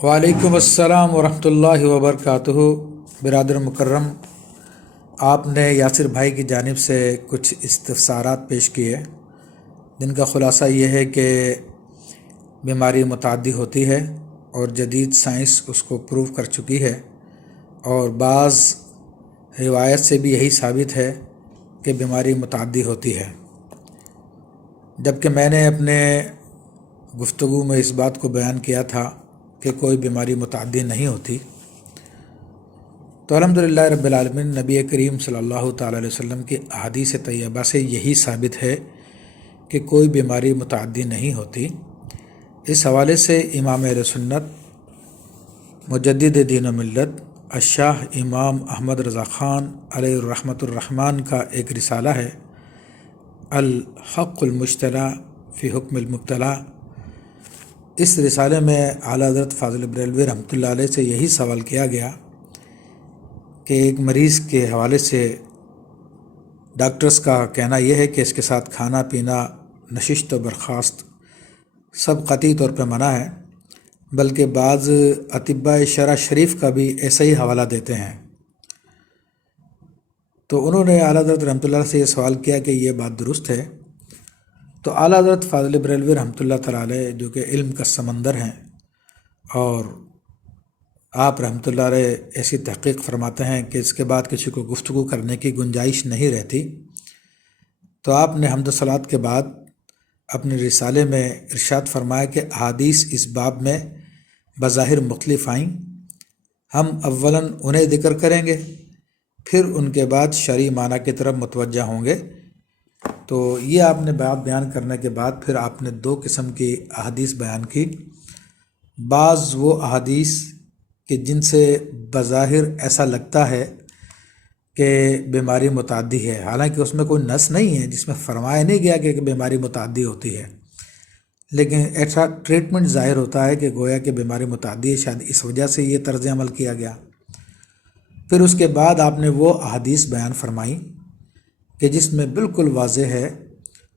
وعلیکم السلام ورحمۃ اللہ وبرکاتہ۔ برادر مکرم، آپ نے یاسر بھائی کی جانب سے کچھ استفسارات پیش کیے جن کا خلاصہ یہ ہے کہ بیماری متعدی ہوتی ہے اور جدید سائنس اس کو پروو کر چکی ہے، اور بعض روایت سے بھی یہی ثابت ہے کہ بیماری متعدی ہوتی ہے، جبکہ میں نے اپنے گفتگو میں اس بات کو بیان کیا تھا کہ کوئی بیماری متعدی نہیں ہوتی۔ تو الحمدللہ رب العالمین، نبی کریم صلی اللہ تعالیٰ علیہ وسلم کی احادیث طیبہ سے یہی ثابت ہے کہ کوئی بیماری متعدی نہیں ہوتی۔ اس حوالے سے امام اہل سنت مجدد دین و ملت الشاہ امام احمد رضا خان علیہ الرحمۃ الرحمن کا ایک رسالہ ہے، الحق المشتلا فی حکم المبتلا۔ اس رسالے میں اعلیٰ حضرت فاضل بریلوی رحمۃ اللہ علیہ سے یہی سوال کیا گیا کہ ایک مریض کے حوالے سے ڈاکٹرز کا کہنا یہ ہے کہ اس کے ساتھ کھانا پینا، نشست و برخاست سب قطعی طور پہ منع ہے، بلکہ بعض اطباء شرع شریف کا بھی ایسا ہی حوالہ دیتے ہیں۔ تو انہوں نے اعلیٰ حضرت رحمۃ اللہ سے یہ سوال کیا کہ یہ بات درست ہے؟ تو اعلیٰ حضرت فاضل بریلوی رحمۃ اللہ تعالیٰ علیہ، جو کہ علم کا سمندر ہیں، اور آپ رحمۃ اللہ علیہ ایسی تحقیق فرماتے ہیں کہ اس کے بعد کسی کو گفتگو کرنے کی گنجائش نہیں رہتی، تو آپ نے حمد و صلوات کے بعد اپنے رسالے میں ارشاد فرمایا کہ احادیث اس باب میں بظاہر مختلف آئیں، ہم اولاً انہیں ذکر کریں گے، پھر ان کے بعد شرعی معنی کی طرف متوجہ ہوں گے۔ تو یہ آپ نے بات بیان کرنے کے بعد پھر آپ نے دو قسم کی احادیث بیان کی۔ بعض وہ احادیث کہ جن سے بظاہر ایسا لگتا ہے کہ بیماری متعدی ہے، حالانکہ اس میں کوئی نص نہیں ہے، جس میں فرمایا نہیں گیا کہ بیماری متعدی ہوتی ہے، لیکن ایسا ٹریٹمنٹ ظاہر ہوتا ہے کہ گویا کہ بیماری متعدی ہے، شاید اس وجہ سے یہ طرز عمل کیا گیا۔ پھر اس کے بعد آپ نے وہ احادیث بیان فرمائی کہ جس میں بالکل واضح ہے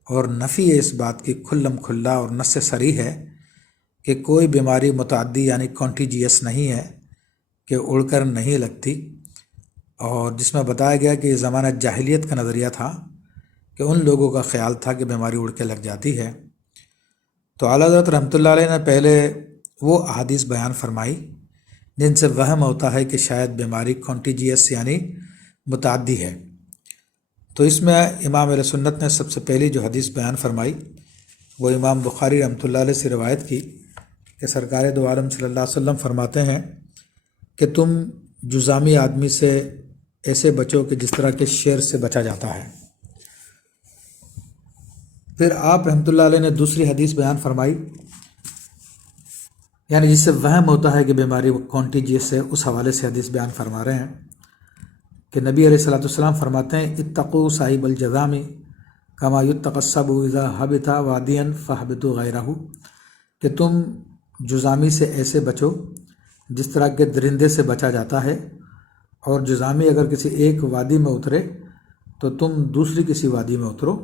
اور نفی ہے اس بات کی کھلم کھلا اور نص صریح ہے کہ کوئی بیماری متعدی یعنی کانٹیجیس نہیں ہے، کہ اڑ کر نہیں لگتی، اور جس میں بتایا گیا کہ یہ زمانہ جاہلیت کا نظریہ تھا کہ ان لوگوں کا خیال تھا کہ بیماری اڑ کے لگ جاتی ہے۔ تو اعلیٰ حضرت رحمۃ اللہ علیہ نے پہلے وہ احادیث بیان فرمائی جن سے وہم ہوتا ہے کہ شاید بیماری کانٹیجیس یعنی متعدی ہے۔ تو اس میں امام اہل سنت نے سب سے پہلی جو حدیث بیان فرمائی وہ امام بخاری رحمۃ اللہ علیہ سے روایت کی کہ سرکار دو عالم صلی اللہ علیہ وسلم فرماتے ہیں کہ تم جذامی آدمی سے ایسے بچو کہ جس طرح کے شیر سے بچا جاتا ہے۔ پھر آپ رحمۃ اللہ علیہ نے دوسری حدیث بیان فرمائی، یعنی جس سے وہم ہوتا ہے کہ بیماری کانٹیجیس ہے، اس حوالے سے حدیث بیان فرما رہے ہیں کہ نبی علیہ الصلوۃ والسلام فرماتے ہیں اتقوا صاحب الجذام کما یتقی السبع اذا حبط وادیا فاحبطوا غیرہ، کہ تم جذامی سے ایسے بچو جس طرح کے درندے سے بچا جاتا ہے، اور جذامی اگر کسی ایک وادی میں اترے تو تم دوسری کسی وادی میں اترو۔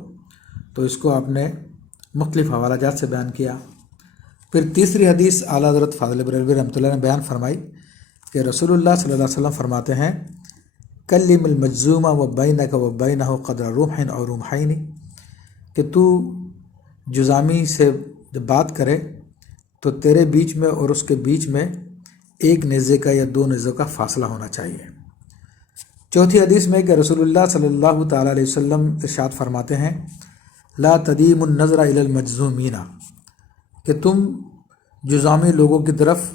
تو اس کو آپ نے مختلف حوالہ جات سے بیان کیا۔ پھر تیسری حدیث اعلیٰ حضرت فاضل بریلوی رحمۃ اللہ نے بیان فرمائی کہ رسول اللہ صلی اللہ علیہ وسلم فرماتے ہیں کلم المجذوم وبینک وبینہ قدر رمح او رمحین، کہ تو جذامی سے جب بات کرے تو تیرے بیچ میں اور اس کے بیچ میں ایک نیزے کا یا دو نیزوں کا فاصلہ ہونا چاہیے۔ چوتھی حدیث میں کہ رسول اللہ صلی اللہ تعالیٰ علیہ وسلم ارشاد فرماتے ہیں لا تدیم النظر الی المجذومین، کہ تم جذامی لوگوں کی طرف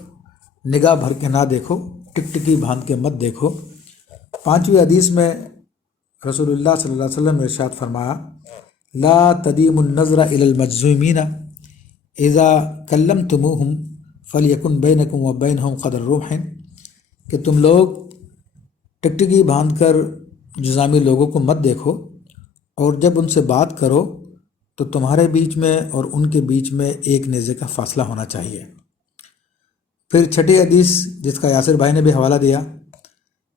نگاہ بھر کے نہ دیکھو، ٹکٹکی باندھ کے مت دیکھو۔ پانچویں حدیث میں رسول اللہ صلی اللہ علیہ وسلم نے ارشاد فرمایا لا تدیم النظر الی المجذومین اذا کلمتموہم فلیکن بینکم وبینہم قدر رمح، کہ تم لوگ ٹکٹکی باندھ کر جذامی لوگوں کو مت دیکھو، اور جب ان سے بات کرو تو تمہارے بیچ میں اور ان کے بیچ میں ایک نیزے کا فاصلہ ہونا چاہیے۔ پھر چھٹی حدیث جس کا یاسر بھائی نے بھی حوالہ دیا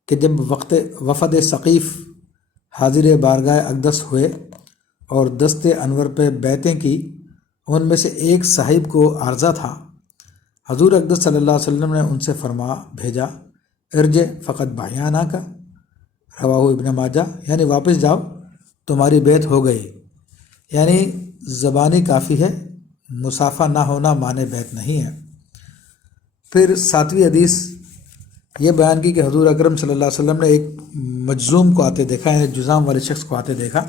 کہ جب وفد ثقیف حاضر بارگاہ اقدس ہوئے اور دست انور پہ بیعتیں کی، ان میں سے ایک صاحب کو عارضہ تھا، حضور اقدس صلی اللہ علیہ وسلم نے ان سے فرما بھیجا ارجع فقط بایانہ کا، رواہ ابن ماجہ، یعنی واپس جاؤ تمہاری بیعت ہو گئی، یعنی زبانی کافی ہے، مصافحہ نہ ہونا معنی بیعت نہیں ہے۔ پھر 7ویں حدیث یہ بیان کی کہ حضور اکرم صلی اللہ علیہ وسلم نے ایک مجذوم کو آتے دیکھا، یعنی جذام والے شخص کو آتے دیکھا۔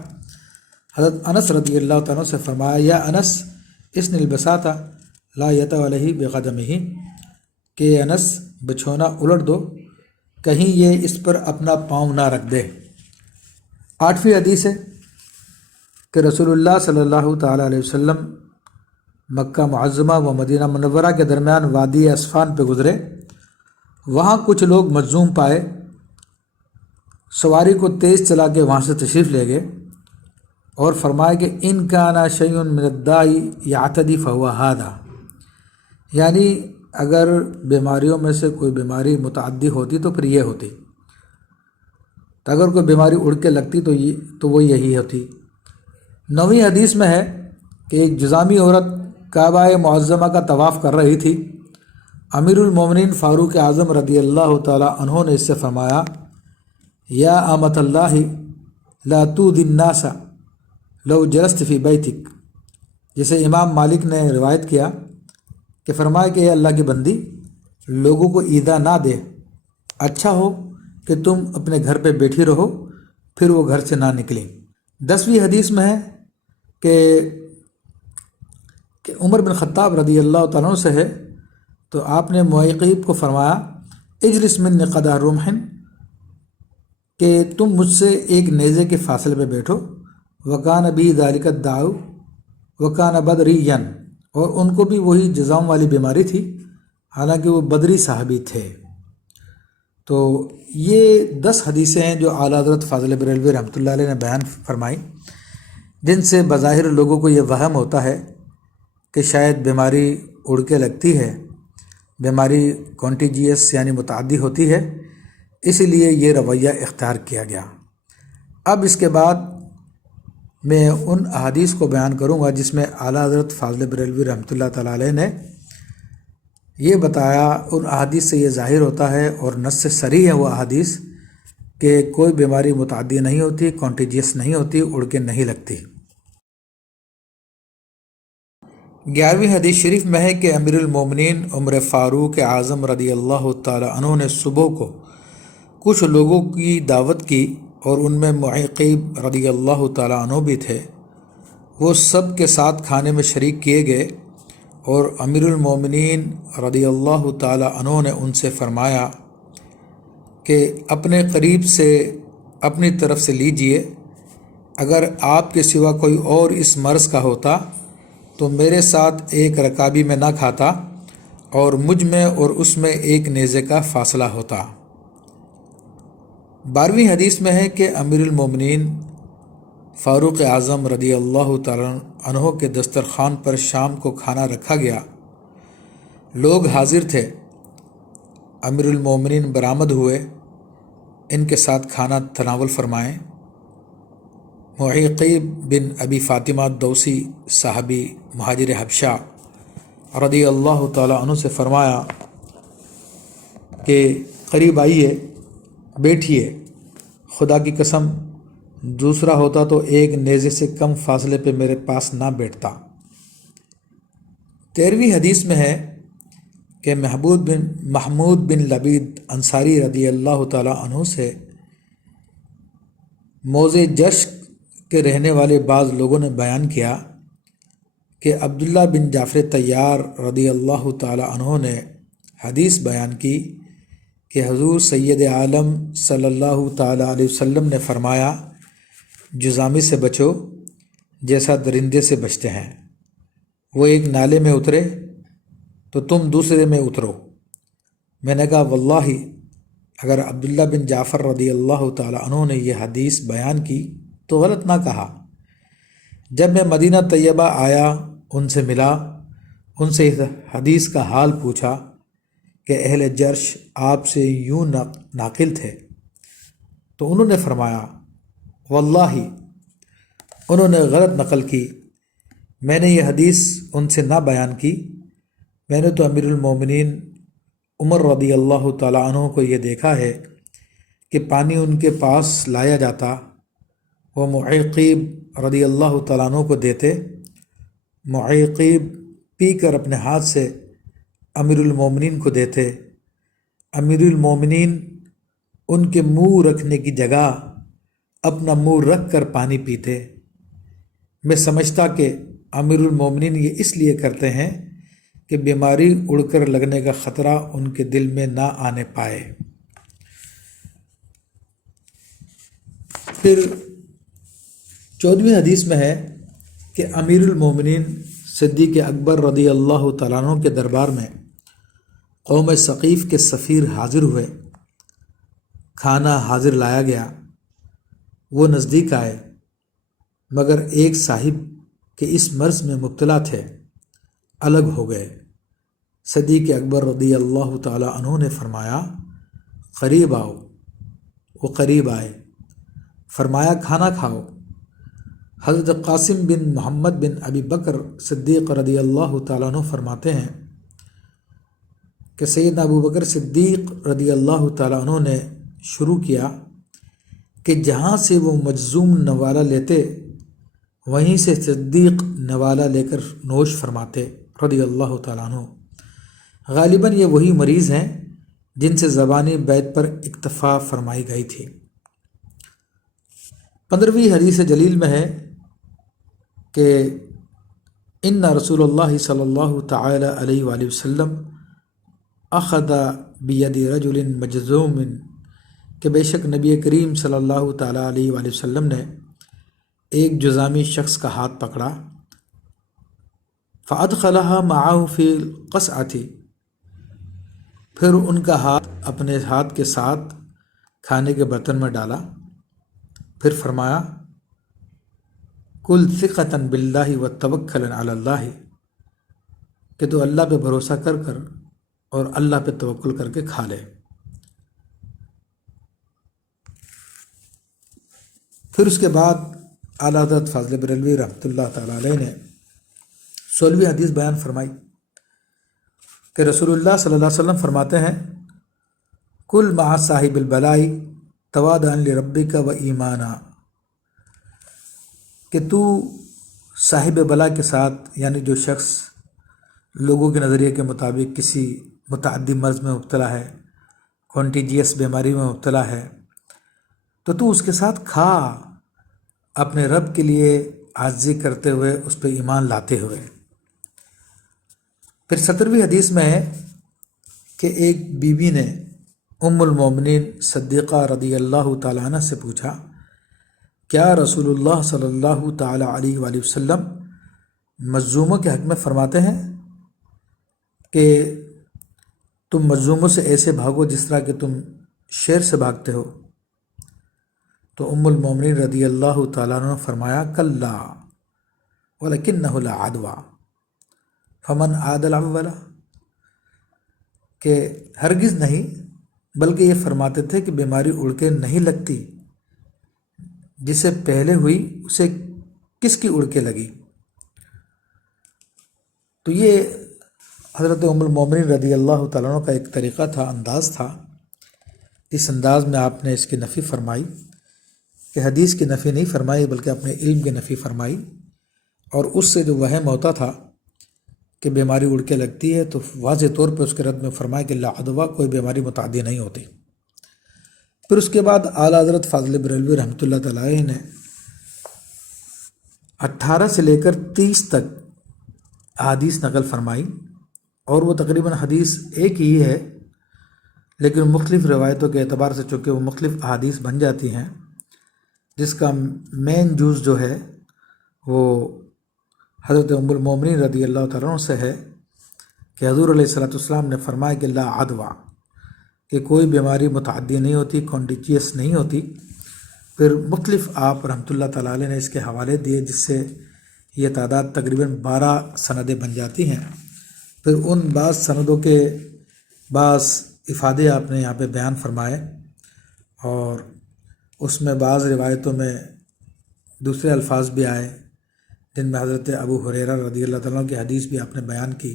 حضرت انس رضی اللہ تعالیٰ سے فرمایا یا انس اسن البساط لا یطأ علیہ بقدمہ، کہ انس بچھونا الٹ دو کہیں یہ اس پر اپنا پاؤں نہ رکھ دے۔ 8ویں حدیث ہے کہ رسول اللہ صلی اللہ تعالیٰ علیہ وسلم مکہ معظمہ و مدینہ منورہ کے درمیان وادی اسفان پہ گزرے، وہاں کچھ لوگ مجذوم پائے، سواری کو تیز چلا کے وہاں سے تشریف لے گئے اور فرمایا کہ ان کان شیء من الداء یعتدی فہو ھذا، یعنی اگر بیماریوں میں سے کوئی بیماری متعدی ہوتی تو پھر یہ ہوتی، تو اگر کوئی بیماری اڑ کے لگتی تو وہ یہی ہوتی۔ 9ویں حدیث میں ہے کہ ایک جذامی عورت کعبہ معظمہ کا طواف کر رہی تھی، امیر المومنین فاروق اعظم رضی اللہ تعالیٰ عنہ نے اس سے فرمایا یا امۃ اللہ لا تؤذی الناس لو جلست فی بیتک، جسے امام مالک نے روایت کیا کہ فرمایا کہ اے اللہ کی بندی لوگوں کو ایذا نہ دے، اچھا ہو کہ تم اپنے گھر پہ بیٹھی رہو، پھر وہ گھر سے نہ نکلیں۔ 10ویں حدیث میں ہے کہ عمر بن خطاب رضی اللہ تعالیٰ عنہ سے ہے، تو آپ نے معیقیب کو فرمایا اجلس من قدح رمح، کہ تم مجھ سے ایک نیزے کے فاصلے پہ بیٹھو، وکان بی ذالک الداء وکان بدریا، اور ان کو بھی وہی جذام والی بیماری تھی، حالانکہ وہ بدری صحابی تھے۔ تو یہ 10 حدیثیں ہیں جو اعلیٰ حضرت فاضل بریلوی رحمۃ اللہ علیہ نے بیان فرمائی، جن سے بظاہر لوگوں کو یہ وہم ہوتا ہے کہ شاید بیماری اڑ کے لگتی ہے، بیماری کانٹیجیس یعنی متعدی ہوتی ہے، اسی لیے یہ رویہ اختیار کیا گیا۔ اب اس کے بعد میں ان احادیث کو بیان کروں گا جس میں اعلیٰ حضرت فاضل بریلوی رحمۃ اللہ تعالیٰ علیہ نے یہ بتایا، ان احادیث سے یہ ظاہر ہوتا ہے اور نص صریح ہے وہ احادیث کہ کوئی بیماری متعدی نہیں ہوتی، کانٹیجیس نہیں ہوتی، اڑ کے نہیں لگتی۔ 11ویں حدیث شریف میں ہے کہ امیر المومنین عمر فاروق اعظم رضی اللہ تعالیٰ عنہ نے صبح کو کچھ لوگوں کی دعوت کی اور ان میں معیقیب رضی اللہ تعالیٰ عنہ بھی تھے، وہ سب کے ساتھ کھانے میں شریک کیے گئے اور امیر المومنین رضی اللہ تعالیٰ عنہ نے ان سے فرمایا کہ اپنے قریب سے اپنی طرف سے لیجئے، اگر آپ کے سوا کوئی اور اس مرض کا ہوتا تو میرے ساتھ ایک رکابی میں نہ کھاتا اور مجھ میں اور اس میں ایک نیزے کا فاصلہ ہوتا۔ 12ویں حدیث میں ہے کہ امیر المومنین فاروق اعظم رضی اللہ تعالیٰ عنہ کے دسترخوان پر شام کو کھانا رکھا گیا، لوگ حاضر تھے، امیر المومنین برآمد ہوئے، ان کے ساتھ کھانا تناول فرمائیں۔ معیقیب بن ابی فاطمہ دوسی صحابی مہاجر حبشہ رضی اللہ تعالیٰ عنہ سے فرمایا کہ قریب آئیے، بیٹھیے، خدا کی قسم دوسرا ہوتا تو ایک نیزے سے کم فاصلے پہ میرے پاس نہ بیٹھتا۔ 13ویں حدیث میں ہے کہ محمود بن لبید انصاری رضی اللہ تعالیٰ عنہ سے موضع جشک کے رہنے والے بعض لوگوں نے بیان کیا کہ عبداللہ بن جعفر طیار رضی اللہ تعالیٰ عنہ نے حدیث بیان کی کہ حضور سید عالم صلی اللہ تعالیٰ علیہ وسلم نے فرمایا جذامی سے بچو جیسا درندے سے بچتے ہیں، وہ ایک نالے میں اترے تو تم دوسرے میں اترو۔ میں نے کہا واللہ اگر عبداللہ بن جعفر رضی اللہ تعالیٰ عنہ نے یہ حدیث بیان کی تو غلط نہ کہا۔ جب میں مدینہ طیبہ آیا، ان سے ملا، ان سے اس حدیث کا حال پوچھا کہ اہل جرش آپ سے یوں ناقل تھے، تو انہوں نے فرمایا واللہ انہوں نے غلط نقل کی، میں نے یہ حدیث ان سے نہ بیان کی میں نے تو امیر المومنین عمر رضی اللہ تعالیٰ عنہ کو یہ دیکھا ہے کہ پانی ان کے پاس لایا جاتا، وہ معیقیب رضی اللہ تعالیٰ عنہ کو دیتے، معیقیب پی کر اپنے ہاتھ سے امیر المومنین کو دیتے، امیر المومنین ان کے منہ رکھنے کی جگہ اپنا منہ رکھ کر پانی پیتے۔ میں سمجھتا کہ امیر المومنین یہ اس لیے کرتے ہیں کہ بیماری اڑ کر لگنے کا خطرہ ان کے دل میں نہ آنے پائے۔ پھر 14ویں حدیث میں ہے کہ امیر المومنین صدیق اکبر رضی اللہ تعالیٰ عنہ کے دربار میں قوم ثقیف کے سفیر حاضر ہوئے، کھانا حاضر لایا گیا، وہ نزدیک آئے، مگر ایک صاحب کے اس مرض میں مبتلا تھے، الگ ہو گئے۔ صدیق اکبر رضی اللہ تعالیٰ عنہ نے فرمایا قریب آؤ، وہ قریب آئے، فرمایا کھانا کھاؤ۔ حضرت قاسم بن محمد بن ابی بکر صدیق رضی اللہ تعالیٰ عنہ فرماتے ہیں کہ سیدنا ابو بکر صدیق رضی اللہ تعالیٰ عنہ نے شروع کیا کہ جہاں سے وہ مجزوم نوالہ لیتے وہیں سے صدیق نوالہ لے کر نوش فرماتے رضی اللہ تعالیٰ عنہ۔ غالباً یہ وہی مریض ہیں جن سے زبانی بیت پر اکتفا فرمائی گئی تھی۔ 15ویں حدیث جلیل میں ہے کہ ان رسول اللہ صلی اللہ تعالی علیہ وآلہ وسلم اخذ بید رجل مجزوم، کہ بے شک نبی کریم صلی اللہ تعالی علیہ وآلہ وسلم نے ایک جذامی شخص کا ہاتھ پکڑا، فادخلها معه فی القصعۃ، پھر ان کا ہاتھ اپنے ہاتھ کے ساتھ کھانے کے برتن میں ڈالا، پھر فرمایا کل ثقۃ باللہ وتوکلا علی اللہ، کہ تو اللہ پہ بھروسہ کر کر اور اللہ پہ توکل کر کے کھا لے۔ پھر اس کے بعد اعلیٰ حضرت فاضل بریلوی رحمۃ اللہ تعالیٰ علیہ نے 16ویں حدیث بیان فرمائی کہ رسول اللہ صلی اللہ علیہ وسلم فرماتے ہیں کل مع صاحب البلائی تواضعا لربک و ایمانا، کہ تو صاحب بلا کے ساتھ، یعنی جو شخص لوگوں کے نظریے کے مطابق کسی متعدی مرض میں مبتلا ہے، کانٹیجیس بیماری میں مبتلا ہے، تو اس کے ساتھ کھا، اپنے رب کے لیے عاجزی کرتے ہوئے، اس پہ ایمان لاتے ہوئے۔ پھر 17ویں حدیث میں ہے کہ ایک بیوی نے ام المومنین صدیقہ رضی اللہ تعالیٰ عنہ سے پوچھا کیا رسول اللہ صلی اللہ تعالیٰ علیہ وآلہ وسلم مظلوموں کے حق میں فرماتے ہیں کہ تم مظلوموں سے ایسے بھاگو جس طرح کہ تم شیر سے بھاگتے ہو؟ تو ام المومنین رضی اللہ تعالیٰ عنہ نے فرمایا کلا ولکنہ لا عدویٰ فمن عاد الاول، کہ ہرگز نہیں، بلکہ یہ فرماتے تھے کہ بیماری اڑ کے نہیں لگتی، جسے پہلے ہوئی اسے کس کی اڑ کے لگی۔ تو یہ حضرت ام المومنین رضی اللہ تعالیٰ عنہ کا ایک طریقہ تھا، انداز تھا، اس انداز میں آپ نے اس کی نفی فرمائی، کہ حدیث کی نفی نہیں فرمائی بلکہ اپنے علم کی نفی فرمائی، اور اس سے جو وہم ہوتا تھا کہ بیماری اڑ کے لگتی ہے تو واضح طور پہ اس کے رد میں فرمایا کہ لا عدویٰ، کوئی بیماری متعدی نہیں ہوتی۔ پھر اس کے بعد اعلیٰ حضرت فاضل بریلوی رحمۃ اللہ تعالیٰ علیہ نے 18 سے لے کر 30 تک احادیث نقل فرمائی، اور وہ تقریباً حدیث ایک ہی ہے لیکن مختلف روایتوں کے اعتبار سے چونکہ وہ مختلف احادیث بن جاتی ہیں، جس کا مین جز جو ہے وہ حضرت ام المومنین رضی اللہ تعالیٰ عنہ سے ہے کہ حضور علیہ الصلوۃ والسلام نے فرمایا کہ لا عدویٰ، کہ کوئی بیماری متعدی نہیں ہوتی، کانٹیجیس نہیں ہوتی۔ پھر مختلف آپ رحمۃ اللہ تعالیٰ علیہ نے اس کے حوالے دیے، جس سے یہ تعداد تقریباً 12 سندیں بن جاتی ہیں۔ پھر ان بعض سندوں کے بعض افادے آپ نے یہاں پہ بیان فرمائے، اور اس میں بعض روایتوں میں دوسرے الفاظ بھی آئے جن میں حضرت ابو ہریرہ رضی اللہ تعالیٰ عنہ کی حدیث بھی آپ نے بیان کی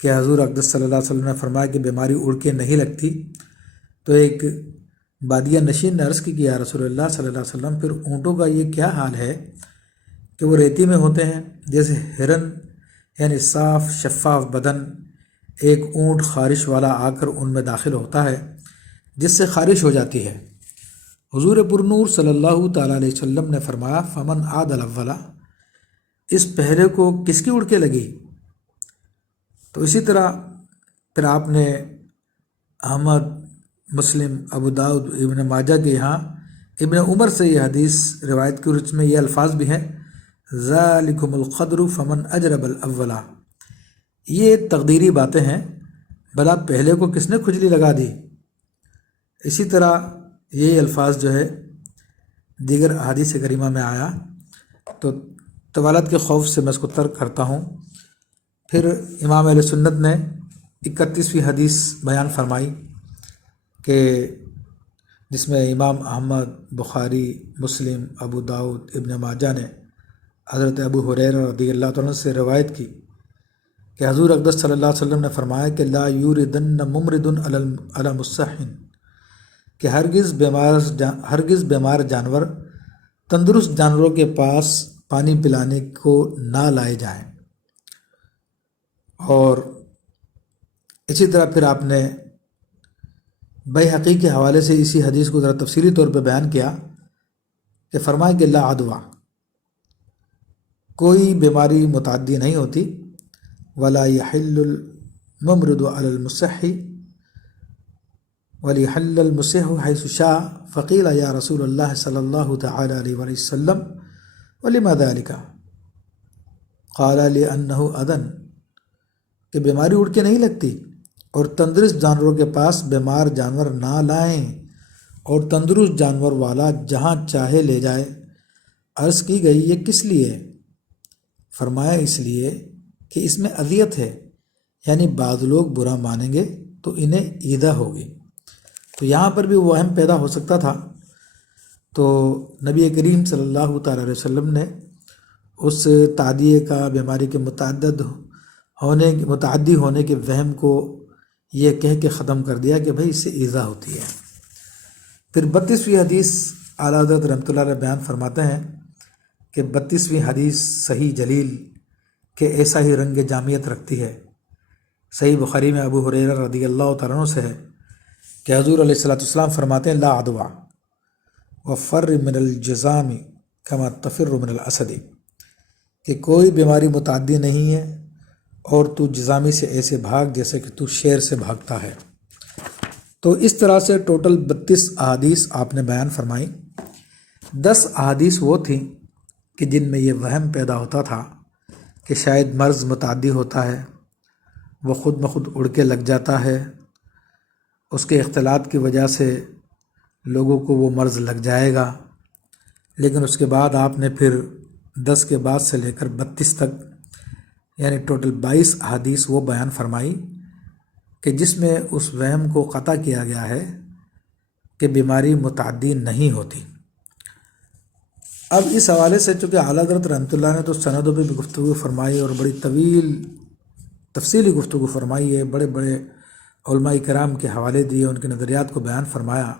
کہ حضور اقدس صلی اللہ علیہ وسلم نے فرمایا کہ بیماری اڑ کے نہیں لگتی، تو ایک بادیہ نشین نے عرض کی کہ یا رسول اللہ صلی اللہ علیہ وسلم، پھر اونٹوں کا یہ کیا حال ہے کہ وہ ریتی میں ہوتے ہیں؟ جیسے ہرن یعنی صاف شفاف بدن ایک اونٹ خارش والا آ کر ان میں داخل ہوتا ہے جس سے خارش ہو جاتی ہے۔ حضور پرنور صلی اللہ تعالیٰ علیہ وسلم نے فرمایا فمن عاد الاولا، اس پہلے کو کس کی اڑ کے لگی؟ تو اسی طرح پھر آپ نے احمد، مسلم، ابو داؤد، ابن ماجہ کے یہاں ابن عمر سے یہ حدیث روایت کی، اور اس میں یہ الفاظ بھی ہیں ذالکم القدر فمن اجرب الاولا، یہ تقدیری باتیں ہیں، بھلا پہلے کو کس نے کھجلی لگا دی۔ اسی طرح یہ الفاظ جو ہے دیگر احادیث کریمہ میں آیا، تو طوالت کے خوف سے میں اس کو ترک کرتا ہوں۔ پھر امام اہل سنت نے 31ویں حدیث بیان فرمائی کہ جس میں امام احمد، بخاری، مسلم، ابو داؤد، ابن ماجہ نے حضرت ابو ہریرہ رضی اللہ تعالیٰ عنہ سے روایت کی کہ حضور اقدس صلی اللہ علیہ وسلم نے فرمایا کہ لا یوردن ممرد علی مصحن، کہ ہرگز بیمار جانور تندرست جانوروں کے پاس پانی پلانے کو نہ لائے جائیں۔ اور اسی طرح پھر آپ نے بیہقی کے حوالے سے اسی حدیث کو ذرا تفصیلی طور پہ بیان کیا کہ فرمایا کہ لا عدوہ، کوئی بیماری متعدی نہیں ہوتی، ولا یحل الممرض علی المصح ولیحل المصح حیث شاء، فقیل یا رسول اللہ صلی اللہ تعالی علیہ وسلم ولما ذلک، قال لأنہ اذن، کہ بیماری اڑ کے نہیں لگتی اور تندرست جانوروں کے پاس بیمار جانور نہ لائیں اور تندرست جانور والا جہاں چاہے لے جائے۔ عرض کی گئی یہ کس لیے؟ فرمایا اس لیے کہ اس میں اذیت ہے، یعنی بعض لوگ برا مانیں گے تو انہیں ایذا ہوگی۔ تو یہاں پر بھی وہم پیدا ہو سکتا تھا، تو نبی کریم صلی اللہ تعالیٰ علیہ وسلم نے اس تعدیے کا، بیماری کے متعدی ہونے کے وہم کو یہ کہہ کے ختم کر دیا کہ بھئی اس سے ایذا ہوتی ہے۔ پھر 32ویں حدیث اعلیٰ حضرت رحمۃ اللہ علیہ بیان فرماتے ہیں کہ 32ویں حدیث صحیح جلیل کہ ایسا ہی رنگ جامعیت رکھتی ہے۔ صحیح بخاری میں ابو ہریرہ رضی اللہ تعالیٰ عنہ سے ہے کہ حضور علیہ الصلوۃ والسلام فرماتے ہیں لا عدوہ وفر من الجزام کما تفر من الاسد، کہ کوئی بیماری متعدی نہیں ہے اور تو جزامی سے ایسے بھاگ جیسے کہ تو شیر سے بھاگتا ہے۔ تو اس طرح سے ٹوٹل 32 احادیث آپ نے بیان فرمائی۔ 10 احادیث وہ تھیں کہ جن میں یہ وہم پیدا ہوتا تھا کہ شاید مرض متعدی ہوتا ہے، وہ خود بخود اڑ کے لگ جاتا ہے، اس کے اختلاط کی وجہ سے لوگوں کو وہ مرض لگ جائے گا۔ لیکن اس کے بعد آپ نے پھر 10 کے بعد سے لے کر 32 تک یعنی ٹوٹل 22 احادیث وہ بیان فرمائی کہ جس میں اس وہم کو قطع کیا گیا ہے کہ بیماری متعدی نہیں ہوتی۔ اب اس حوالے سے چونکہ اعلیٰ حضرت رحمۃ اللہ نے تو سندوں پہ بھی گفتگو فرمائی اور بڑی طویل تفصیلی گفتگو فرمائی ہے، بڑے بڑے علماء کرام کے حوالے دیے، ان کے نظریات کو بیان فرمایا،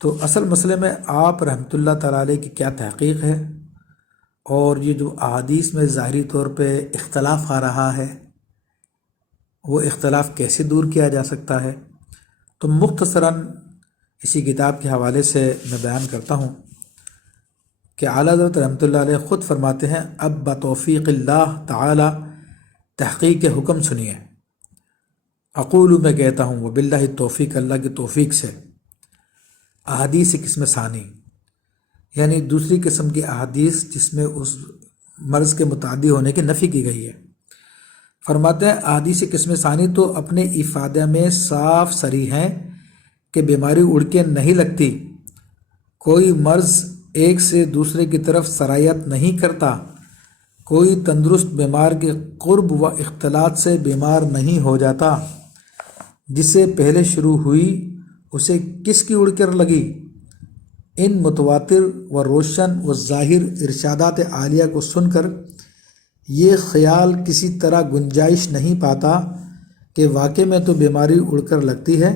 تو اصل مسئلے میں آپ رحمۃ اللہ تعالیٰ علیہ کی کیا تحقیق ہے اور یہ جو احادیث میں ظاہری طور پہ اختلاف آ رہا ہے وہ اختلاف کیسے دور کیا جا سکتا ہے، تو مختصراً اسی کتاب کے حوالے سے میں بیان کرتا ہوں کہ اعلیٰ حضرت رحمۃ اللہ علیہ خود فرماتے ہیں اب بتوفیق اللہ تعالی تحقیق حکم سنیے، اقول میں کہتا ہوں وباللہ توفیق، اللہ کی توفیق سے، احادیث قسم ثانی یعنی دوسری قسم کی احادیث جس میں اس مرض کے متعدی ہونے کی نفی کی گئی ہے۔ فرماتے ہیں احادیث قسم ثانی تو اپنے افادہ میں صاف صریح ہیں کہ بیماری اڑ کے نہیں لگتی، کوئی مرض ایک سے دوسرے کی طرف سرایت نہیں کرتا، کوئی تندرست بیمار کے قرب و اختلاط سے بیمار نہیں ہو جاتا، جس سے پہلے شروع ہوئی اسے کس کی اڑ کر لگی۔ ان متواتر و روشن و ظاہر ارشادات عالیہ کو سن کر یہ خیال کسی طرح گنجائش نہیں پاتا کہ واقع میں تو بیماری اڑ کر لگتی ہے،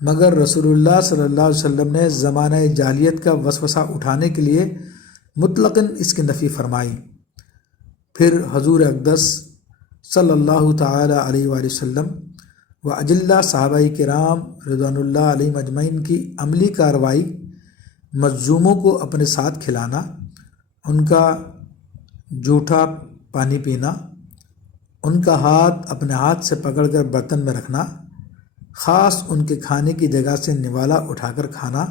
مگر رسول اللہ صلی اللہ علیہ وسلم نے زمانہ جاہلیت کا وسوسہ اٹھانے کے لیے مطلقاً اس کی نفی فرمائی۔ پھر حضور اقدس صلی اللہ تعالی علیہ وآلہ وسلم و اجلہ صحابہ کرام رضوان اللہ علیہ مجمعین کی عملی کارروائی، مظلوموں کو اپنے ساتھ کھلانا، ان کا جھوٹا پانی پینا، ان کا ہاتھ اپنے ہاتھ سے پکڑ کر برتن میں رکھنا، خاص ان کے کھانے کی جگہ سے نوالا اٹھا کر کھانا،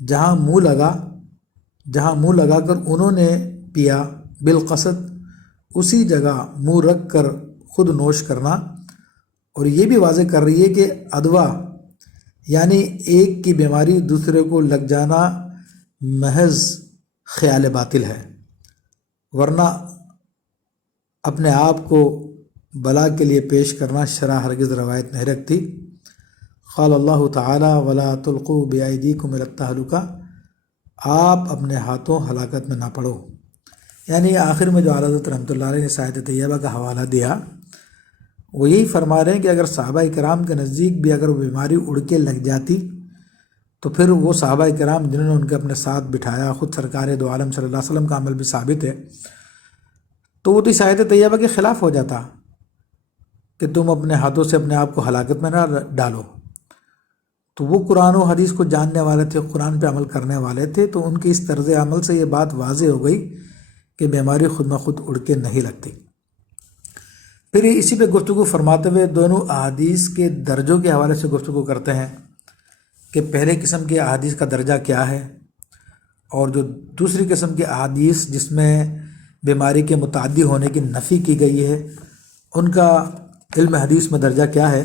جہاں منہ لگا کر انہوں نے پیا بالقصد اسی جگہ منہ رکھ کر خود نوش کرنا۔ اور یہ بھی واضح کر رہی ہے کہ ادوا یعنی ایک کی بیماری دوسرے کو لگ جانا محض خیال باطل ہے، ورنہ اپنے آپ کو بلا کے لیے پیش کرنا شرع ہرگز روایت نہیں رکھتی۔ قال اللہ تعالی ولا تلقوا بایدیکم الی التہلکہ، آپ اپنے ہاتھوں ہلاکت میں نہ پڑو۔ یعنی آخر میں جو اعلیٰ حضرت رحمۃ اللہ علیہ نے آیت طیبہ کا حوالہ دیا، وہ یہی فرما رہے ہیں کہ اگر صحابہ کرام کے نزدیک بھی اگر وہ بیماری اڑ کے لگ جاتی تو پھر وہ صحابہ کرام جنہوں نے ان کے اپنے ساتھ بٹھایا، خود سرکار دو عالم صلی اللہ علیہ وسلم کا عمل بھی ثابت ہے، تو وہ تو اس آیت طیبہ کے خلاف ہو جاتا کہ تم اپنے ہاتھوں سے اپنے آپ کو ہلاکت میں نہ ڈالو۔ تو وہ قرآن و حدیث کو جاننے والے تھے، قرآن پہ عمل کرنے والے تھے، تو ان کی اس طرز عمل سے یہ بات واضح ہو گئی کہ بیماری خود بخود اڑ کے نہیں لگتی۔ پھر اسی پہ گفتگو فرماتے ہوئے دونوں احادیث کے درجوں کے حوالے سے گفتگو کرتے ہیں کہ پہلے قسم کی احادیث کا درجہ کیا ہے، اور جو دوسری قسم کی احادیث جس میں بیماری کے متعدی ہونے کی نفی کی گئی ہے ان کا علم حدیث میں درجہ کیا ہے۔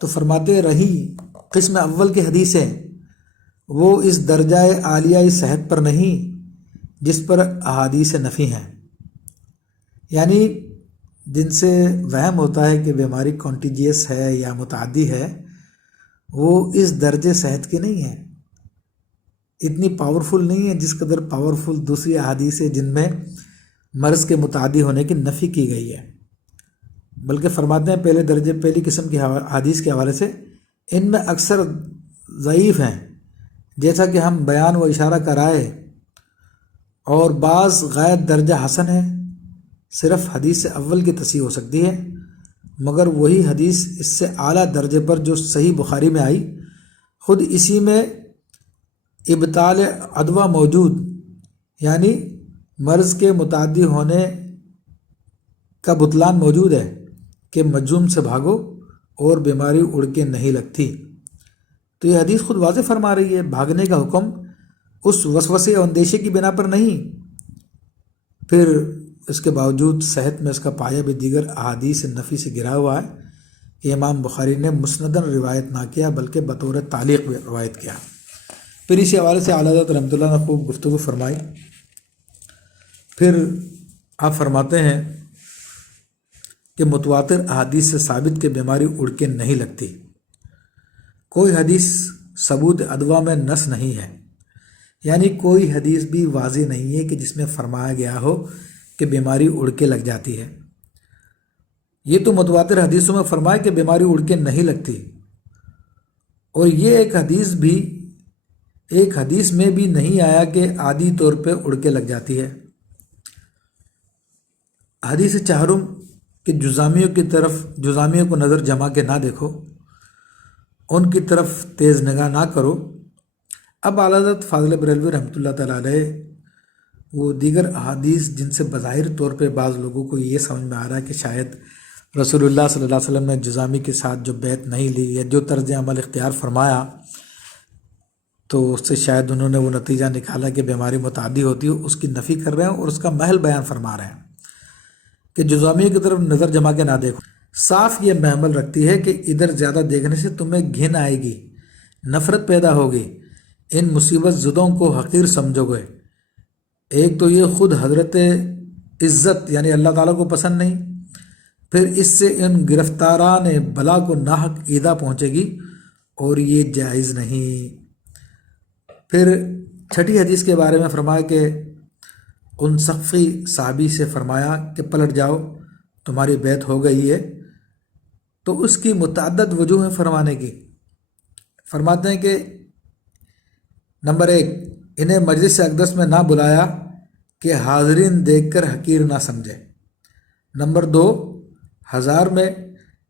تو فرماتے رہی قسم اول کی حدیثیں وہ اس درجہ عالیہ صحت پر نہیں جس پر احادیث نفی ہیں، یعنی جن سے وہم ہوتا ہے کہ بیماری کانٹیجیس ہے یا متعدی ہے، وہ اس درجے صحت کی نہیں ہے، اتنی پاورفل نہیں ہے جس قدر پاورفل دوسری احادیث ہے جن میں مرض کے متعدی ہونے کی نفی کی گئی ہے۔ بلکہ فرماتے ہیں پہلی قسم کی احادیث کے حوالے سے ان میں اکثر ضعیف ہیں، جیسا کہ ہم بیان و اشارہ کرائے، اور بعض غیر درجہ حسن ہے، صرف حدیث اول کی تصحیح ہو سکتی ہے، مگر وہی حدیث اس سے اعلیٰ درجے پر جو صحیح بخاری میں آئی، خود اسی میں ابطال ادوا موجود، یعنی مرض کے متعدی ہونے کا بطلان موجود ہے کہ مجزوم سے بھاگو اور بیماری اڑ کے نہیں لگتی۔ تو یہ حدیث خود واضح فرما رہی ہے بھاگنے کا حکم اس وسوسے اور اندیشے کی بنا پر نہیں۔ پھر اس کے باوجود صحت میں اس کا پایہ بھی دیگر احادیث نفی سے گرا ہوا ہے کہ امام بخاری نے مسنداً روایت نہ کیا بلکہ بطور تعلیق بھی روایت کیا۔ پھر اسی حوالے سے اعلیٰ حضرت رحمۃ اللہ نے خوب گفتگو فرمائی۔ پھر آپ فرماتے ہیں کہ متواتر احادیث سے ثابت کہ بیماری اڑ کے نہیں لگتی، کوئی حدیث ثبوت ادوا میں نص نہیں ہے، یعنی کوئی حدیث بھی واضح نہیں ہے کہ جس میں فرمایا گیا ہو کہ بیماری اڑ کے لگ جاتی ہے۔ یہ تو متواتر حدیثوں میں فرمایا کہ بیماری اڑ کے نہیں لگتی، اور یہ ایک حدیث میں بھی نہیں آیا کہ عادی طور پہ اڑ کے لگ جاتی ہے۔ حدیث چہارم کہ جزامیوں کو نظر جما کے نہ دیکھو، ان کی طرف تیز نگاہ نہ کرو۔ اب اعلیٰ حضرت فاضل بریلوی رحمۃ اللہ تعالیٰ علیہ وہ دیگر احادیث جن سے بظاہر طور پہ بعض لوگوں کو یہ سمجھ میں آ رہا ہے کہ شاید رسول اللہ صلی اللہ علیہ وسلم نے جزامی کے ساتھ جو بیعت نہیں لی یا جو طرز عمل اختیار فرمایا، تو اس سے شاید انہوں نے وہ نتیجہ نکالا کہ بیماری متعدی ہوتی ہے، اس کی نفی کر رہے ہیں اور اس کا محل بیان فرما رہے ہیں کہ جزامیوں کی طرف نظر جما کے نہ دیکھو۔ صاف یہ محمل رکھتی ہے کہ ادھر زیادہ دیکھنے سے تمہیں گھن آئے گی، نفرت پیدا ہوگی، ان مصیبت زدوں کو حقیر سمجھو گے۔ ایک تو یہ خود حضرت عزت یعنی اللہ تعالیٰ کو پسند نہیں، پھر اس سے ان گرفتاران بلا کو ناحق ایذا پہنچے گی اور یہ جائز نہیں۔ پھر چھٹی حدیث کے بارے میں فرمایا کہ ان سقفی صحابی سے فرمایا کہ پلٹ جاؤ، تمہاری بیعت ہو گئی ہے، تو اس کی متعدد وجوہ ہیں فرمانے کی۔ فرماتے ہیں کہ نمبر 1، انہیں مجلس اقدس میں نہ بلایا کہ حاضرین دیکھ کر حقیر نہ سمجھے۔ نمبر 2، 1000 میں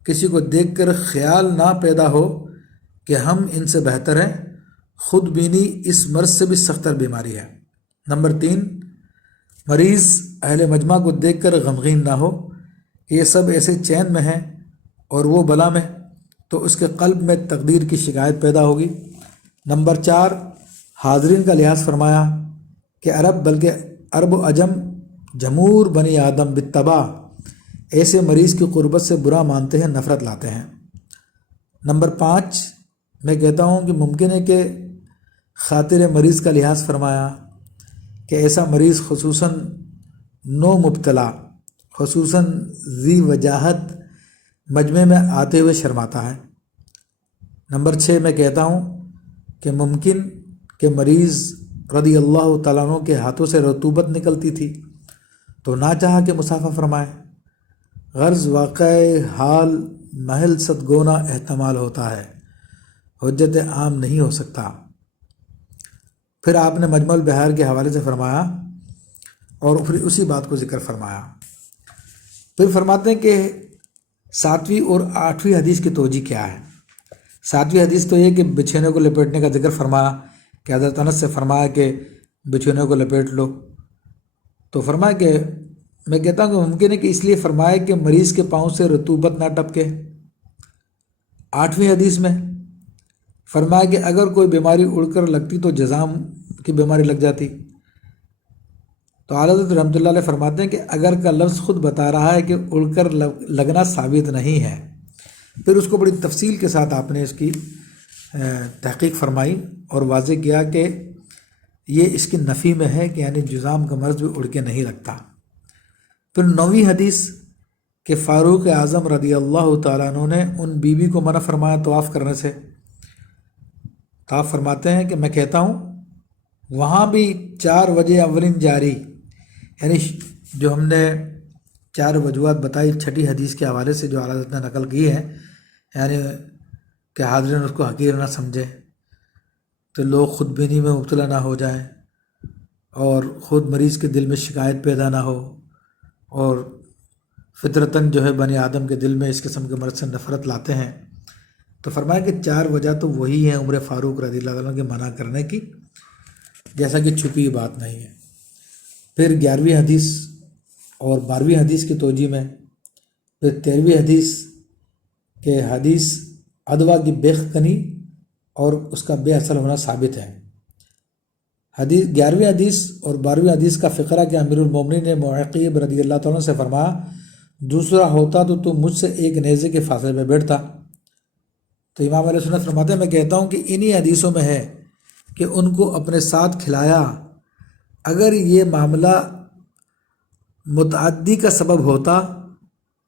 کسی کو دیکھ کر خیال نہ پیدا ہو کہ ہم ان سے بہتر ہیں، خود بینی اس مرض سے بھی سختر بیماری ہے۔ نمبر 3، مریض اہل مجمع کو دیکھ کر غمگین نہ ہو کہ یہ سب ایسے چین میں ہیں اور وہ بلا میں، تو اس کے قلب میں تقدیر کی شکایت پیدا ہوگی۔ نمبر 4، حاضرین کا لحاظ فرمایا کہ عرب بلکہ عرب و عجم جمہور بنی آدم بالطبع ایسے مریض کی قربت سے برا مانتے ہیں، نفرت لاتے ہیں۔ نمبر 5، میں کہتا ہوں کہ ممکن ہے کہ خاطر مریض کا لحاظ فرمایا کہ ایسا مریض خصوصاً نو مبتلا، خصوصاً ذی وجاہت مجمع میں آتے ہوئے شرماتا ہے۔ نمبر 6، میں کہتا ہوں کہ ممکن کہ مریض رضی اللہ تعالیٰ عنہ کے ہاتھوں سے رطوبت نکلتی تھی تو نہ چاہا کہ مصافحہ فرمائے، غرض واقع حال محل صدگونا احتمال ہوتا ہے، حجت عام نہیں ہو سکتا۔ پھر آپ نے مجمع البحار کے حوالے سے فرمایا اور پھر اسی بات کو ذکر فرمایا۔ پھر فرماتے ہیں کہ 7ویں اور 8ویں حدیث کی توجیہ کیا ہے۔ 7ویں حدیث تو یہ کہ بچھونے کو لپیٹنے کا ذکر فرمایا کہ حضرت انس سے فرمایا کہ بچھونے کو لپیٹ لو، تو فرمایا کہ میں کہتا ہوں کہ ممکن ہے کہ اس لیے فرمایا کہ مریض کے پاؤں سے رطوبت نہ ٹپکے۔ 8ویں حدیث میں فرمایا کہ اگر کوئی بیماری اڑ کر لگتی تو جذام کی بیماری لگ جاتی، تو اعلیٰ حضرت رحمۃ اللہ علیہ فرماتے ہیں کہ اگر کا لفظ خود بتا رہا ہے کہ اڑ کر لگنا ثابت نہیں ہے۔ پھر اس کو بڑی تفصیل کے ساتھ آپ نے اس کی تحقیق فرمائی اور واضح کیا کہ یہ اس کی نفی میں ہے کہ یعنی جذام کا مرض بھی اڑ کے نہیں لگتا۔ پھر 9ویں حدیث کہ فاروق اعظم رضی اللہ تعالیٰ عنہ نے ان بیوی کو منع فرمایا طواف کرنے سے۔ تو آپ فرماتے ہیں کہ میں کہتا ہوں وہاں بھی 4 وجہ اولین جاری، یعنی جو ہم نے 4 وجوہات بتائی 6ٹھی حدیث کے حوالے سے جو اعلیٰ حضرت نے نقل کی ہے، یعنی کہ حاضرین اس کو حقیر نہ سمجھے تو لوگ خود بینی میں مبتلا نہ ہو جائیں اور خود مریض کے دل میں شکایت پیدا نہ ہو، اور فطرتاً جو ہے بنی آدم کے دل میں اس قسم کے مرض سے نفرت لاتے ہیں۔ تو فرمایا کہ 4 وجہ تو وہی ہیں عمر فاروق رضی اللہ عنہ کے منع کرنے کی، جیسا کہ چھپی بات نہیں ہے۔ پھر 11ویں حدیث اور 12ویں حدیث کی توجیہ میں پھر 13ویں حدیث کہ حدیث ادوا کی بیخ کنی اور اس کا بے اصل ہونا ثابت ہے۔ 11ویں حدیث اور 12ویں حدیث کا فقرہ کہ امیر المومنین نے معقیب رضی اللہ تعالیٰ سے فرمایا دوسرا ہوتا تو تم مجھ سے ایک نیزے کے فاصلے میں بیٹھتا۔ تو امام علیہ سنت فرماتے ہیں میں کہتا ہوں کہ انہی حدیثوں میں ہے کہ ان کو اپنے ساتھ کھلایا۔ اگر یہ معاملہ متعدی کا سبب ہوتا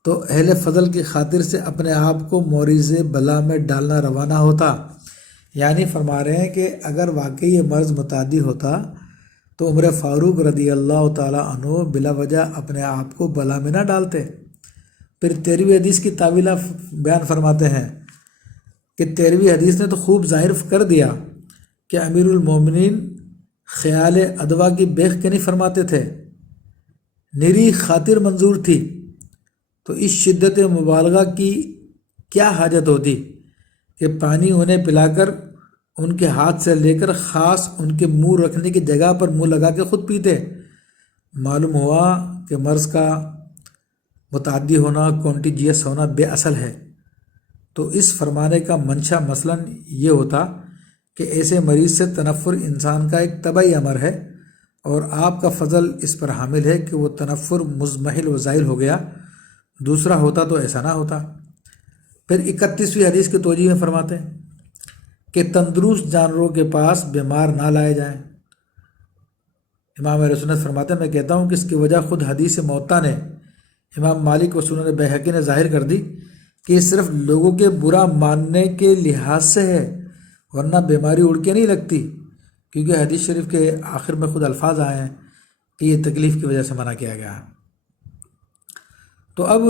تو اہل فضل کی خاطر سے اپنے آپ کو مورث بلا میں ڈالنا روانہ ہوتا، یعنی فرما رہے ہیں کہ اگر واقعی یہ مرض متعدی ہوتا تو عمر فاروق رضی اللہ تعالیٰ عنہ بلا وجہ اپنے آپ کو بلا میں نہ ڈالتے۔ پھر 13ویں حدیث کی تعویلہ بیان فرماتے ہیں کہ 13ویں حدیث نے تو خوب ظاہر کر دیا کہ امیر المومنین خیال ادوا کی بیخ کے نہیں فرماتے تھے، نری خاطر منظور تھی، تو اس شدت مبالغہ کی کیا حاجت ہوتی کہ پانی انہیں پلا کر ان کے ہاتھ سے لے کر خاص ان کے منہ رکھنے کی جگہ پر منہ لگا کے خود پیتے۔ معلوم ہوا کہ مرض کا متعدی ہونا، کونٹیجیس ہونا بے اصل ہے۔ تو اس فرمانے کا منشا مثلاً یہ ہوتا کہ ایسے مریض سے تنفر انسان کا ایک طبعی امر ہے اور آپ کا فضل اس پر حامل ہے کہ وہ تنفر مزمحل و زائل ہو گیا، دوسرا ہوتا تو ایسا نہ ہوتا۔ پھر 31ویں حدیث کی توجیہ میں فرماتے ہیں کہ تندرست جانوروں کے پاس بیمار نہ لائے جائیں۔ امام اہل سنت فرماتے ہیں میں کہتا ہوں کہ اس کی وجہ خود حدیث موطا نے امام مالک و سنن بیہقی نے ظاہر کر دی کہ یہ صرف لوگوں کے برا ماننے کے لحاظ سے ہے، ورنہ بیماری اڑ کے نہیں لگتی، کیونکہ حدیث شریف کے آخر میں خود الفاظ آئے ہیں کہ یہ تکلیف کی وجہ سے منع کیا گیا ہے۔ تو اب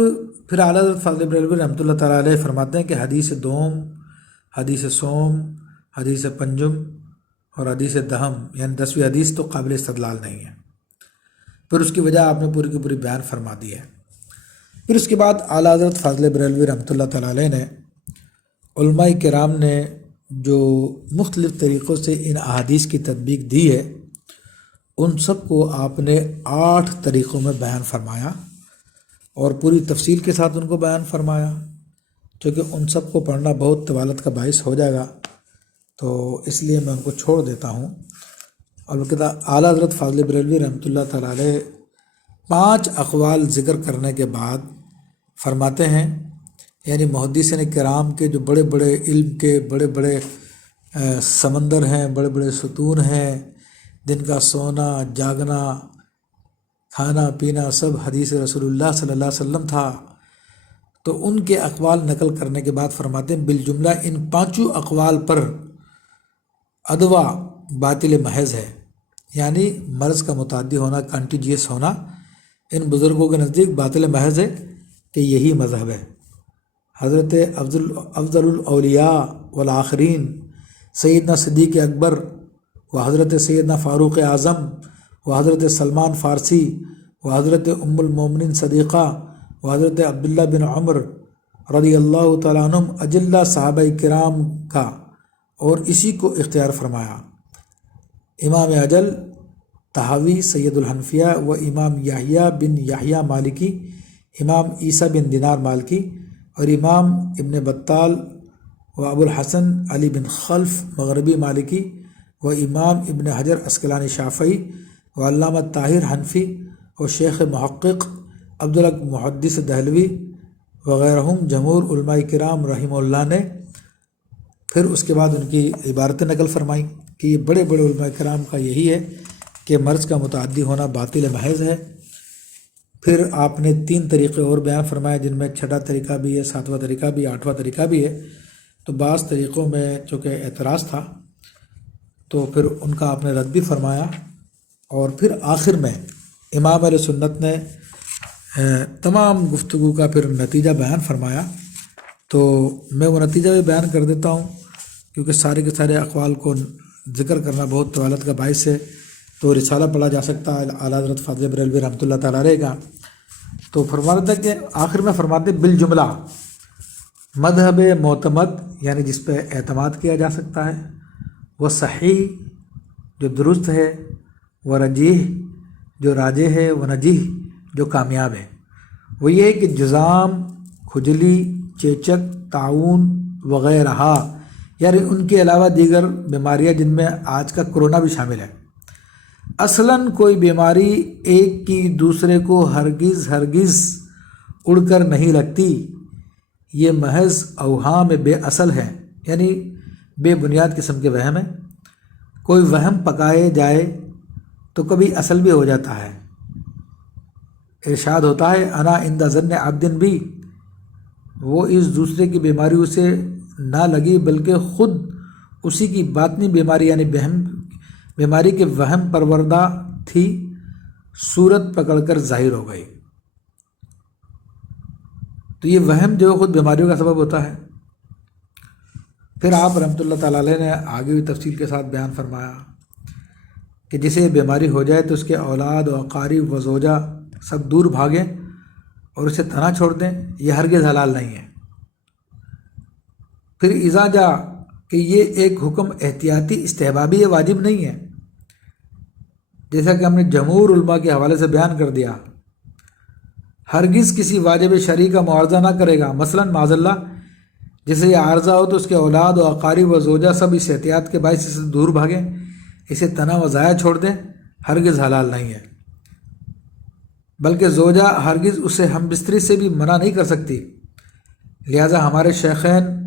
پھر اعلیٰ حضرت فاضل بریلوی رحمۃ اللہ تعالیٰ علیہ فرماتے ہیں کہ حدیث دوم، حدیث سوم، حدیث پنجم اور حدیث دہم یعنی 10ویں حدیث تو قابل استدلال نہیں ہے۔ پھر اس کی وجہ آپ نے پوری کی پوری بیان فرما دی ہے۔ پھر اس کے بعد اعلیٰ حضرت فاضل بریلوی رحمۃ اللہ تعالیٰ علیہ نے علماء کرام نے جو مختلف طریقوں سے ان احادیث کی تطبیق دی ہے ان سب کو آپ نے 8 طریقوں میں بیان فرمایا اور پوری تفصیل کے ساتھ ان کو بیان فرمایا، چونکہ ان سب کو پڑھنا بہت طوالت کا باعث ہو جائے گا، تو اس لیے میں ان کو چھوڑ دیتا ہوں۔ البتہ اعلیٰ حضرت فاضل بریلوی رحمۃ اللہ تعالیٰ علیہ 5 اقوال ذکر کرنے کے بعد فرماتے ہیں، یعنی محدثین کرام کے جو بڑے بڑے علم کے بڑے بڑے سمندر ہیں، بڑے بڑے ستون ہیں، دن کا سونا جاگنا کھانا پینا سب حدیث رسول اللہ صلی اللہ علیہ وسلم تھا، تو ان کے اقوال نقل کرنے کے بعد فرماتے ہیں بالجملہ ان 5 اقوال پر ادوا باطل محض ہے، یعنی مرض کا متعدی ہونا، کنٹیجیس ہونا ان بزرگوں کے نزدیک باطل محض ہے کہ یہی مذہب ہے۔ حضرت افضل الاولیاء والآخرین سیدنا صدیق اکبر و حضرت سیدنا فاروق اعظم و حضرت سلمان فارسی و حضرت ام المومنین صدیقہ و حضرت عبداللہ بن عمر رضی اللہ تعالیٰ عنہم اجلہ صحابہ کرام کا، اور اسی کو اختیار فرمایا۔ امام اجل طحاوی سید الحنفیہ و امام یحییٰ بن یحییٰ مالکی، امام عیسیٰ بن دینار مالکی اور امام ابن بطال و ابو الحسن علی بن خلف مغربی مالکی و امام ابن حجر عسقلانی شافعی و علامہ طاہر حنفی اور شیخ محقق عبدالحق محدث دہلوی وغیرہم جمہور علماء کرام رحمہ اللہ نے پھر اس کے بعد ان کی عبارتیں نقل فرمائیں کہ یہ بڑے بڑے علماء کرام کا یہی ہے کہ مرض کا متعدی ہونا باطل محض ہے۔ پھر آپ نے 3 طریقے اور بیان فرمائے، جن میں 6واں طریقہ بھی ہے، 7واں طریقہ بھی، 8واں طریقہ بھی ہے، تو بعض طریقوں میں چونکہ اعتراض تھا تو پھر ان کا آپ نے رد بھی فرمایا، اور پھر آخر میں امام اہل سنت نے تمام گفتگو کا پھر نتیجہ بیان فرمایا۔ تو میں وہ نتیجہ بھی بیان کر دیتا ہوں کیونکہ سارے کے سارے اقوال کو ذکر کرنا بہت طوالت کا باعث ہے، تو رسالہ پڑھا جا سکتا ہے اعلیٰ حضرت فاضل بریلوی رحمۃ اللہ تعالیٰ علیہ کا۔ تو فرماتا ہے کہ آخر میں فرماتے بالجملہ مذہب معتمد یعنی جس پہ اعتماد کیا جا سکتا ہے، وہ صحیح جو درست ہے، وہ رجیح جو راجح ہے، وہ نجیح جو کامیاب ہے، وہ یہ ہے کہ جزام، کھجلی، چیچک، طاعون وغیرہ، یعنی ان کے علاوہ دیگر بیماریاں جن میں آج کا کرونا بھی شامل ہے، اصلاً کوئی بیماری ایک کی دوسرے کو ہرگز اڑ کر نہیں لگتی، یہ محض اوہام بے اصل ہے، یعنی بے بنیاد قسم کے وہم ہے۔ کوئی وہم پکائے جائے تو کبھی اصل بھی ہو جاتا ہے۔ ارشاد ہوتا ہے انا عند ظن عبد بھی، وہ اس دوسرے کی بیماری اسے نہ لگی بلکہ خود اسی کی باطنی بیماری یعنی بیماری کے وہم پروردہ تھی، صورت پکڑ کر ظاہر ہو گئی۔ تو یہ وہم جو خود بیماریوں کا سبب ہوتا ہے۔ پھر آپ رحمۃ اللہ تعالیٰ علیہ نے آگے بھی تفصیل کے ساتھ بیان فرمایا کہ جسے بیماری ہو جائے تو اس کے اولاد و اقارب و زوجہ سب دور بھاگیں اور اسے تنہا چھوڑ دیں، یہ ہرگز حلال نہیں ہے۔ پھر اذا جا کہ یہ ایک حکم احتیاطی استحبابی ہے، واجب نہیں ہے، جیسا کہ ہم نے جمہور علماء کے حوالے سے بیان کر دیا، ہرگز کسی واجب شرعی کا معارضہ نہ کرے گا۔ مثلا معاذ اللہ جسے یہ عارضہ ہو تو اس کے اولاد و اقارب و زوجہ سب اس احتیاط کے باعث اسے دور بھاگیں، اسے تنہا و ضائع چھوڑ دیں، ہرگز حلال نہیں ہے۔ بلکہ زوجہ ہرگز اسے ہم بستری سے بھی منع نہیں کر سکتی۔ لہٰذا ہمارے شیخین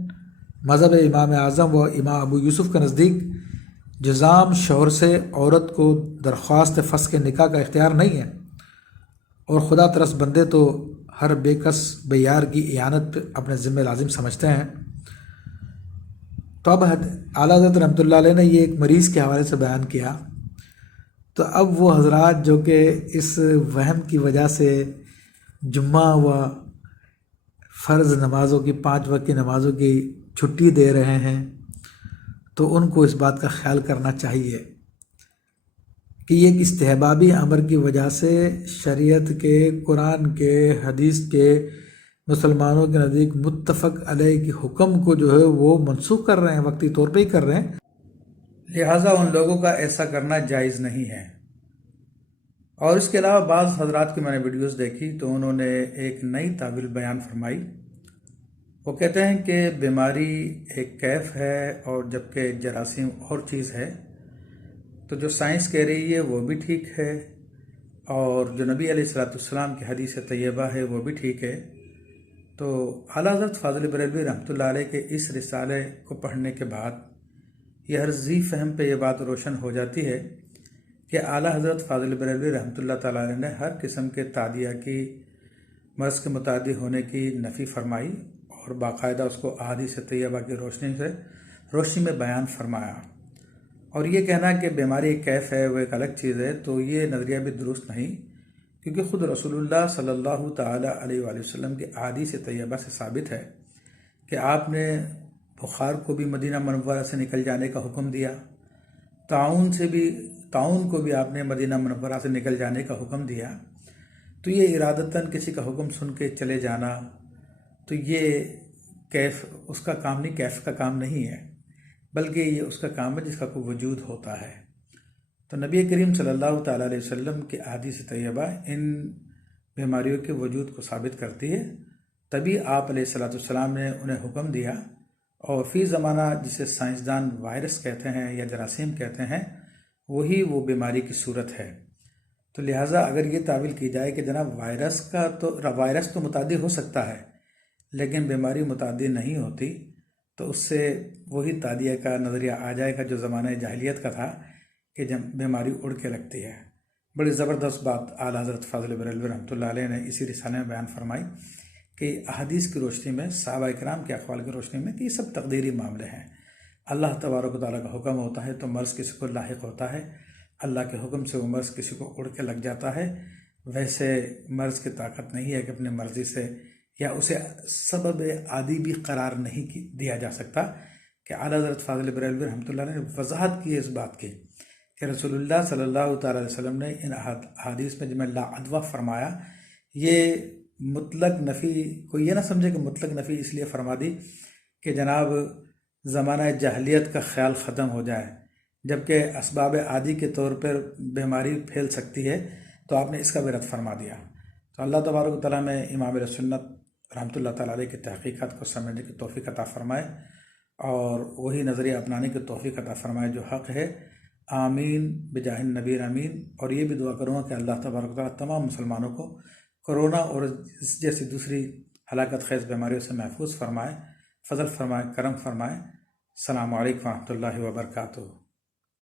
مذہب امام اعظم و امام ابو یوسف کے نزدیک جزام شوہر سے عورت کو درخواست فسخ نکاح کا اختیار نہیں ہے، اور خدا ترس بندے تو ہر بے کس بے یار کی اعانت اپنے ذمہ لازم سمجھتے ہیں۔ تو اب اعلیٰ حضرت رحمۃ اللہ علیہ نے یہ ایک مریض کے حوالے سے بیان کیا تو اب وہ حضرات جو کہ اس وہم کی وجہ سے جمعہ و فرض نمازوں کی 5 وقت کی نمازوں کی چھٹی دے رہے ہیں، تو ان کو اس بات کا خیال کرنا چاہیے کہ یہ ایک استحبابی امر کی وجہ سے شریعت کے، قرآن کے، حدیث کے، مسلمانوں کے نزدیک متفق علیہ کے حکم کو جو ہے وہ منسوخ کر رہے ہیں، وقتی طور پہ ہی کر رہے ہیں، لہٰذا ان لوگوں کا ایسا کرنا جائز نہیں ہے۔ اور اس کے علاوہ بعض حضرات کی میں نے ویڈیوز دیکھی تو انہوں نے ایک نئی تعبیر بیان فرمائی۔ وہ کہتے ہیں کہ بیماری ایک کیف ہے اور جبکہ جراثیم اور چیز ہے، تو جو سائنس کہہ رہی ہے وہ بھی ٹھیک ہے، اور جو نبی علیہ السلام کی حدیث طیبہ ہے وہ بھی ٹھیک ہے۔ تو اعلیٰ حضرت فاضل بریلوی رحمۃ اللہ علیہ کے اس رسالے کو پڑھنے کے بعد یہ ہر ذی فہم پہ یہ بات روشن ہو جاتی ہے کہ اعلیٰ حضرت فاضل بریلوی رحمۃ اللہ تعالیٰ علیہ نے ہر قسم کے تعدیہ کی، مرض کے متعدی ہونے کی نفی فرمائی اور باقاعدہ اس کو احادیث طیبہ کی روشنی میں بیان فرمایا۔ اور یہ کہنا کہ بیماری ایک کیف ہے وہ ایک الگ چیز ہے، تو یہ نظریہ بھی درست نہیں، کیونکہ خود رسول اللہ صلی اللہ تعالیٰ علیہ وآلہ وسلم کی احادیث طیبہ سے ثابت ہے کہ آپ نے بخار کو بھی مدینہ منورہ سے نکل جانے کا حکم دیا، تعاون کو بھی آپ نے مدینہ منورہ سے نکل جانے کا حکم دیا۔ تو یہ ارادتاً کسی کا حکم سن کے چلے جانا، تو یہ کیف اس کا کام نہیں، کیف کا کام نہیں ہے، بلکہ یہ اس کا کام ہے جس کا کوئی وجود ہوتا ہے۔ تو نبی کریم صلی اللہ تعالیٰ علیہ وسلم کی احادیث طیبہ ان بیماریوں کے وجود کو ثابت کرتی ہے، تبھی آپ علیہ السلام نے انہیں حکم دیا۔ اور فی زمانہ جسے سائنسدان وائرس کہتے ہیں یا جراثیم کہتے ہیں، وہی وہ بیماری کی صورت ہے۔ تو لہٰذا اگر یہ تعویل کی جائے کہ جناب وائرس تو متعدی ہو سکتا ہے لیکن بیماری متعدی نہیں ہوتی، تو اس سے وہی تعدیہ کا نظریہ آ جائے گا جو زمانہ جاہلیت کا تھا کہ جب بیماری اڑ کے لگتی ہے۔ بڑی زبردست بات اعلیٰ حضرت فاضل بریلوی رحمۃ اللہ علیہ نے اسی رسالے میں بیان فرمائی کہ احادیث کی روشنی میں، صحابہ کرام کے اقوال کی روشنی میں، کہ یہ سب تقدیری معاملے ہیں۔ اللہ تبارک و تعالیٰ کا حکم ہوتا ہے تو مرض کسی کو لاحق ہوتا ہے، اللہ کے حکم سے وہ مرض کسی کو اڑ کے لگ جاتا ہے۔ ویسے مرض کی طاقت نہیں ہے کہ اپنے مرضی سے، یا اسے سبب عادی بھی قرار نہیں دیا جا سکتا، کہ اعلیٰ حضرت فاضل بریلوی رحمۃ اللہ نے وضاحت کی ہے اس بات کی کہ رسول اللہ صلی اللہ تعالیٰ علیہ وسلم نے ان احادیث میں جمع لا عدوہ فرمایا، یہ مطلق نفی، کوئی یہ نہ سمجھے کہ مطلق نفی اس لیے فرما دی کہ جناب زمانہ جاہلیت کا خیال ختم ہو جائے، جبکہ اسباب عادی کے طور پر بیماری پھیل سکتی ہے، تو آپ نے اس کا بھی رد فرما دیا۔ تو اللہ تبارک و تعالیٰ میں امام اہل سنت رحمۃ اللہ تعالیٰ علیہ کی تحقیقات کو سمجھنے کی توفیق عطا فرمائے اور وہی نظریہ اپنانے کی توفیق عطا فرمائے جو حق ہے۔ آمین بجاہ النبی امین۔ اور یہ بھی دعا کروں گا کہ اللہ تبارک و تعالیٰ تمام مسلمانوں کو کرونا اور اس جیسی دوسری ہلاکت خیز بیماریوں سے محفوظ فرمائے، فضل فرمائے، کرم فرمائے۔ السلام علیکم ورحمۃ اللہ وبرکاتہ۔